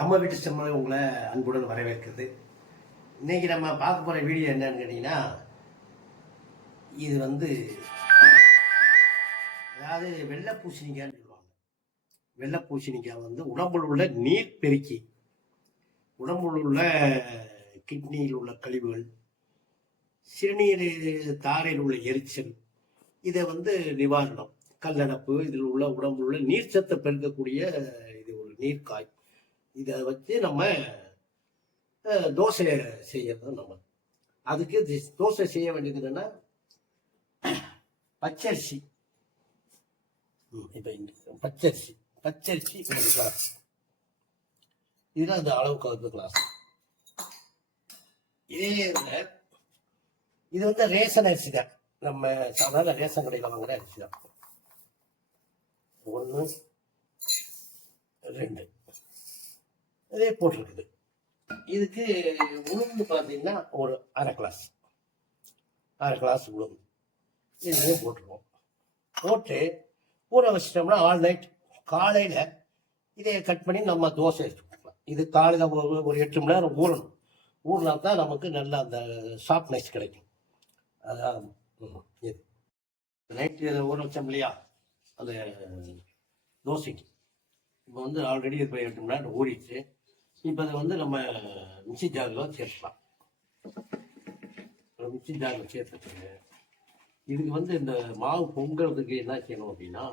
நம்ம வீட்டு சமையல் உங்களை அன்புடன் வரவேற்கிறது. இன்னைக்கு நம்ம பார்க்க போகிற வீடியோ என்னன்னு கேட்டிங்கன்னா, இது அதாவது வெள்ளை பூசணிக்காய்ன்னு சொல்லுவாங்க. வெள்ளை பூசணிக்காய் உடம்புல உள்ள நீர் பெருக்கி, உடம்புல உள்ள கிட்னியில் உள்ள கழிவுகள், சிறுநீர் தாரையில் உள்ள எரிச்சல், இதை நிவாரணம். கல்லடப்பு, இதில் உள்ள உடம்புல உள்ள நீர் சத்தை பெருக்கக்கூடிய இது ஒரு நீர்க்காய். இதை வச்சு நம்ம தோசை செய்யறது. நம்ம அதுக்கு தோசை செய்ய வேண்டியது என்னன்னா, பச்சரிசி. இப்போ பச்சரிசி ஒரு கிளாஸ், இதுல அந்த அளவுக்கு கிளாஸ். இதே இது ரேஷன் அரிசி தான். நம்ம சாதாரண ரேஷன் கடையில் வாங்குற அரிசி தான். 1 2 இதே போட்டிருக்குது. இதுக்கு உளுந்து பார்த்தீங்கன்னா ஒரு அரை கிளாஸ் உளுந்து இதுலேயே போட்டுருவோம். போட்டு ஊற வச்சிட்டோம்னா ஆல் நைட் காலையில் இதை கட் பண்ணி நம்ம தோசை வச்சுக்கலாம். இது காலையில் ஒரு 8 மணி நேரம் ஊறணும். ஊறினா தான் நமக்கு நல்ல அந்த சாஃப்ட்னஸ் கிடைக்கும். அதான் இது நைட்டு ஊற வச்சோம் இல்லையா அந்த தோசைக்கு. இப்போ ஆல்ரெடி இப்போ 8 மணி நேரம் ஊறிடுச்சு. இப்போ அதை நம்ம மிக்சி ஜாரில் சேர்த்துக்கலாம். மிக்சி ஜாரில் சேர்த்துட்டு இதுக்கு இந்த மாவு பொங்குறதுக்கு என்ன செய்யணும் அப்படின்னா,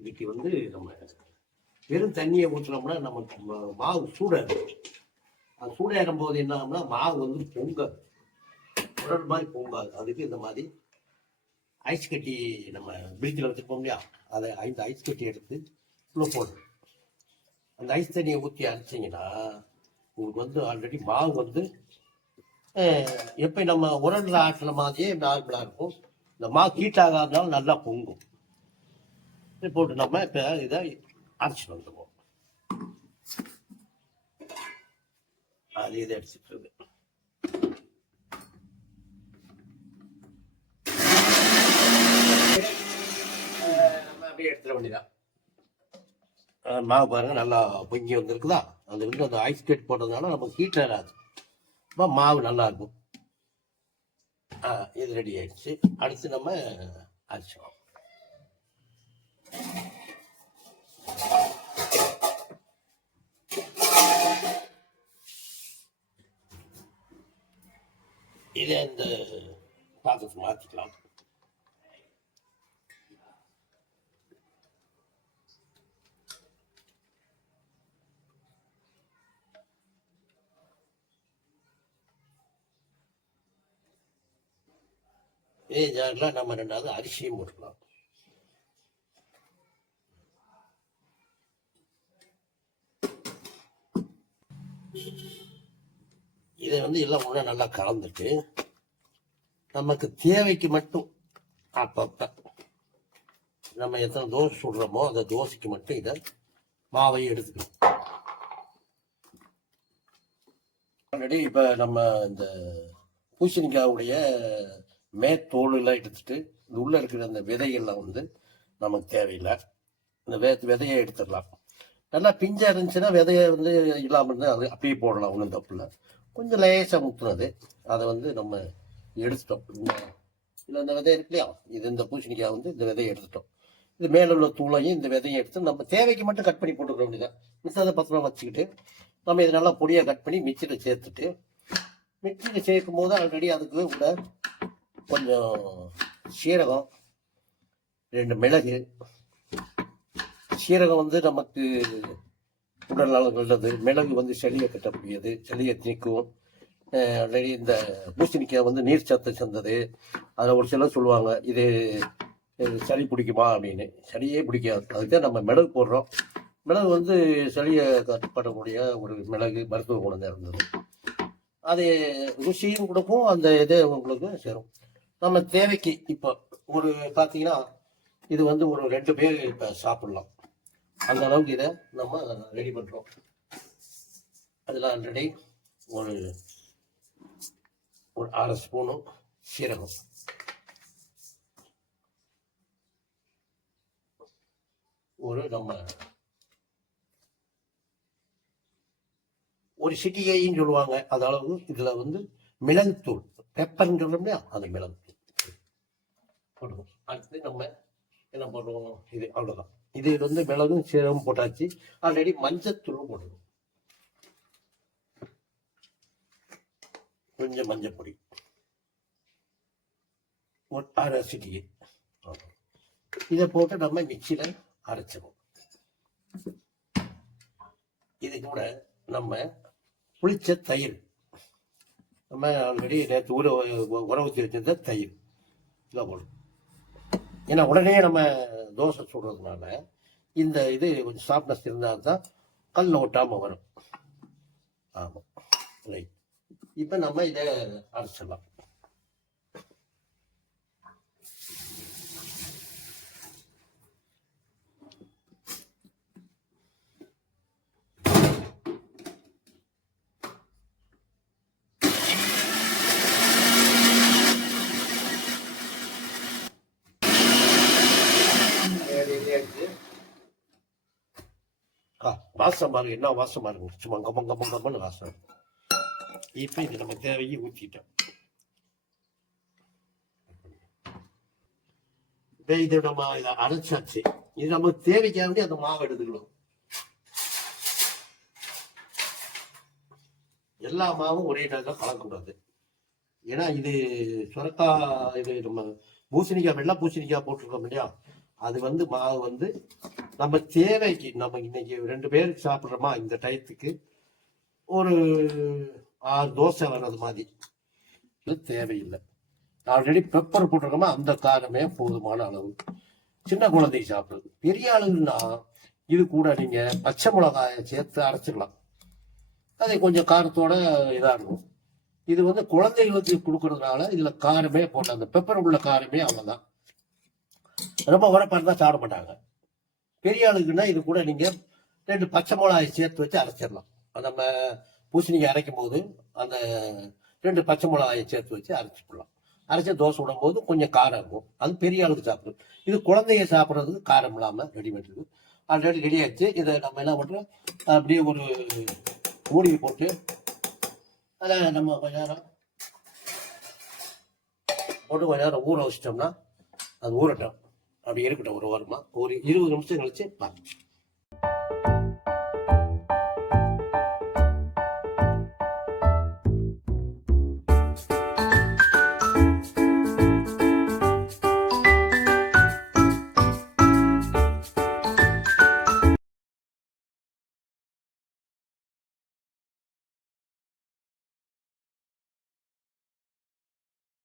இதுக்கு நம்ம வெறும் தண்ணியை ஊற்றினோம்னா நமக்கு மாவு சூடாயிடும். அது சூடாயிடும் போது என்ன ஆகும்னா மாவு பொங்காது, உடல் மாதிரி பொங்காது. அதுக்கு இந்த மாதிரி ஐஸ் கட்டி நம்ம பிரிட்ஜில் வச்சுருப்போம் இல்லையா, அதை 5 ஐஸ் கட்டி எடுத்து உள்ள போடணும். அந்த ஐஸ் தண்ணியை ஊற்றி அரைச்சிங்கன்னா உங்களுக்கு ஆல்ரெடி மாவு எப்போ நம்ம உரண்டில் ஆட்டின மாதிரியே நார்மலாக இருக்கும். இந்த மாவு ஹீட் ஆகாதனால நல்லா பொங்கும். போட்டு நம்ம இப்போ இதை அரைச்சிட்டு வந்துடுவோம். அது இதை அடிச்சுட்டு இருக்கு. நம்ம அப்படியே எடுத்துட வேண்டியதான். மாவு பாருங்க நல்லா பொங்கி வந்துருக்குதா. அது அந்த ஐஸ் கட் போட்டதுனால நமக்கு ஹீட் ஆகாது. மாவு நல்லா இருக்கும். இது ரெடி ஆயிடுச்சு. அடுத்து நம்ம அரைச்சிடுவோம். இதை இந்த பாத்திரத்தை மாற்றிக்கலாம். இதே ஜாரில் நம்ம 2வது அரிசியும் போட்டுக்கலாம். இதை எல்லாம் ஒன்றா நல்லா கலந்துட்டு நமக்கு தேவைக்கு மட்டும் அப்பப்ப நம்ம எத்தனை தோசை சுடுறோமோ அந்த தோசைக்கு மட்டும் இதை மாவை எடுத்துக்கணும். ஆல்ரெடி இப்போ நம்ம இந்த பூசணிக்காவுடைய மேத்தோலெல்லாம் எடுத்துட்டு உள்ள இருக்கிற அந்த விதைகள்லாம் நமக்கு தேவையில்லை. இந்த விதையை எடுத்துடலாம். நல்லா பிஞ்சா இருந்துச்சுன்னா விதையை இல்லாமல் இருந்தால் அது அப்படியே போடலாம், ஒன்றும் தப்பு இல்லை. கொஞ்சம் லேசாக முத்துனது அதை நம்ம எடுத்துட்டோம். இல்லை இந்த விதை இருக்கு இல்லையா, இது இந்த பூசணிக்காய் இந்த விதையை எடுத்துட்டோம். இது மேலே உள்ள தூளையும் இந்த விதையை எடுத்து நம்ம தேவைக்கு மட்டும் கட் பண்ணி போட்டுக்கிற வேண்டியதான். மிச்சத்தை பத்திரமா வச்சுக்கிட்டு நம்ம இதை நல்லா பொடியாக கட் பண்ணி மிக்சியில் சேர்த்துட்டு, மிக்சியில் சேர்க்கும் போது ஆல்ரெடி அதுக்கு கூட கொஞ்சம் சீரகம், 2 மிளகு. சீரகம் நமக்கு உடல் நலம் நல்லது. மிளகு சளியை கட்டக்கூடியது, சளியை நீக்கும். ஆல்ரெடி இந்த பூசணிக்காய் நீர் சத்தை சேர்ந்தது. அதில் ஒரு சிலர் சொல்லுவாங்க இது சளி பிடிக்குமா அப்படின்னு. சளியே பிடிக்காது. அதுக்கு நம்ம மிளகு போடுறோம். மிளகு சளியை கட்டுப்படக்கூடிய ஒரு மிளகு, மருத்துவ குணம் இருந்தது. அது ருசியும் கொடுக்கும், அந்த இதே உங்களுக்கு சேரும். நம்ம தேவைக்கு இப்போ ஒரு பார்த்தீங்கன்னா இது ஒரு 2 பேர் இப்போ சாப்பிடலாம். அந்த அளவுக்கு இதை நம்ம ரெடி பண்ணுறோம். அதில் ஆல்ரெடி ஒரு 1/2 ஸ்பூனு சீரகம், ஒரு நம்ம ஒரு சிட்டிகைன்னு சொல்லுவாங்க. அது அளவு இதில் வந்து மிளகுத்தூள், பெப்பர்ன்னு சொல்கிறோம் இல்லையா, அந்த மிளகுத்தூள் போடுவோம். அடுத்து நம்ம என்ன பண்ணுவோம், இது அவ்வளோதான். இது வந்து மிளகும் சீரகம் போட்டாச்சு. ஆல்ரெடி மஞ்சத்தூளும் போடுவோம், கொஞ்சம் மஞ்சள் பொடி, ஒரு அரை சிட்டிகை. இதை போட்டு நம்ம மிக்சியில் அரைச்சிடும். இது கூட நம்ம புளிச்ச தயிர், நம்ம ஆல்ரெடி நேற்று உர ஊற்றி வச்சிருந்த தயிர் இதை போடும். ஏன்னா உடனே நம்ம தோசை சுடுறதுனால இந்த இது கொஞ்சம் சாஃப்ட்னஸ் இருந்தால் தான் கல்ல ஒட்டாமல் வரும். ஆமாம், ரைட். இப்போ நம்ம இதை அரைச்சிடலாம். வாசம் பாருங்க, என்ன வாசம் பாருங்க, சும்மா கம்மம் கம்மம் கம்மன்னு வாசம். இப்போ இது நம்ம தேவையை ஊற்றிட்டோம். இது நம்ம இதை அரைச்சாச்சு. இது நம்ம தேவைக்காக அந்த மாவு எடுத்துக்கணும். எல்லா மாவும் ஒரே நேரத்தில் கலக்கக்கூடாது. ஏன்னா இது சுரக்காய், இது நம்ம பூசணிக்காய், வெள்ளை பூசணிக்காய் போட்டிருக்கோம் இல்லையா, அது வந்து மாவு வந்து நம்ம தேவைக்கு, நம்ம இன்னைக்கு 2 பேருக்கு சாப்பிட்றோமா இந்த டயத்துக்கு ஒரு 6 தோசை வர்றது மாதிரி தேவையில்லை. ஆல்ரெடி பெப்பர் போட்டிருக்கோமா, அந்த காரமே போதுமான அளவு. சின்ன குழந்தைக்கு சாப்பிடுறது. பெரிய ஆளுன்னா இது கூட நீங்க பச்சை மிளகாயை சேர்த்து அரைச்சிக்கலாம், அது கொஞ்சம் காரத்தோட இதாக இருக்கும். இது வந்து குழந்தைகளுக்கு கொடுக்கறதுனால இதுல காரமே போட்ட, அந்த பெப்பர் உள்ள காரமே அவ்வளவுதான். ரொம்ப உரப்பா இருந்தா சாப்பிட மாட்டாங்க. பெரிய ஆளுக்குன்னா இது கூட நீங்க 2 பச்சை மிளகாயை சேர்த்து வச்சு அரைச்சிடலாம். நம்ம பூசணிக்காய் அரைக்கும் போது அந்த 2 பச்சை மிளகாயை சேர்த்து வச்சு அரைச்சிக்கலாம். அரைச்சி தோசை விடும் போது கொஞ்சம் காரம் இருக்கும். அது பெரிய ஆளுக்கு சாப்பிடும். இது குழந்தைய சாப்பிட்றதுக்கு காரம் இல்லாமல் ரெடிமேட் இருக்கு. ஆல்ரெடி ரெடி ஆயிடுச்சு. இதை நம்ம என்ன பண்ணுறோம், அப்படியே ஒரு மூடியை போட்டு அதில் நம்ம கொஞ்ச நேரம் போட்டு கொஞ்ச நேரம் ஊற வச்சிட்டோம்னா அது ஊறட்டும். அப்படி இருக்கட்டும். ஒரு வாரமாக ஒரு 20 நிமிஷம் கழிச்சு பாருங்க.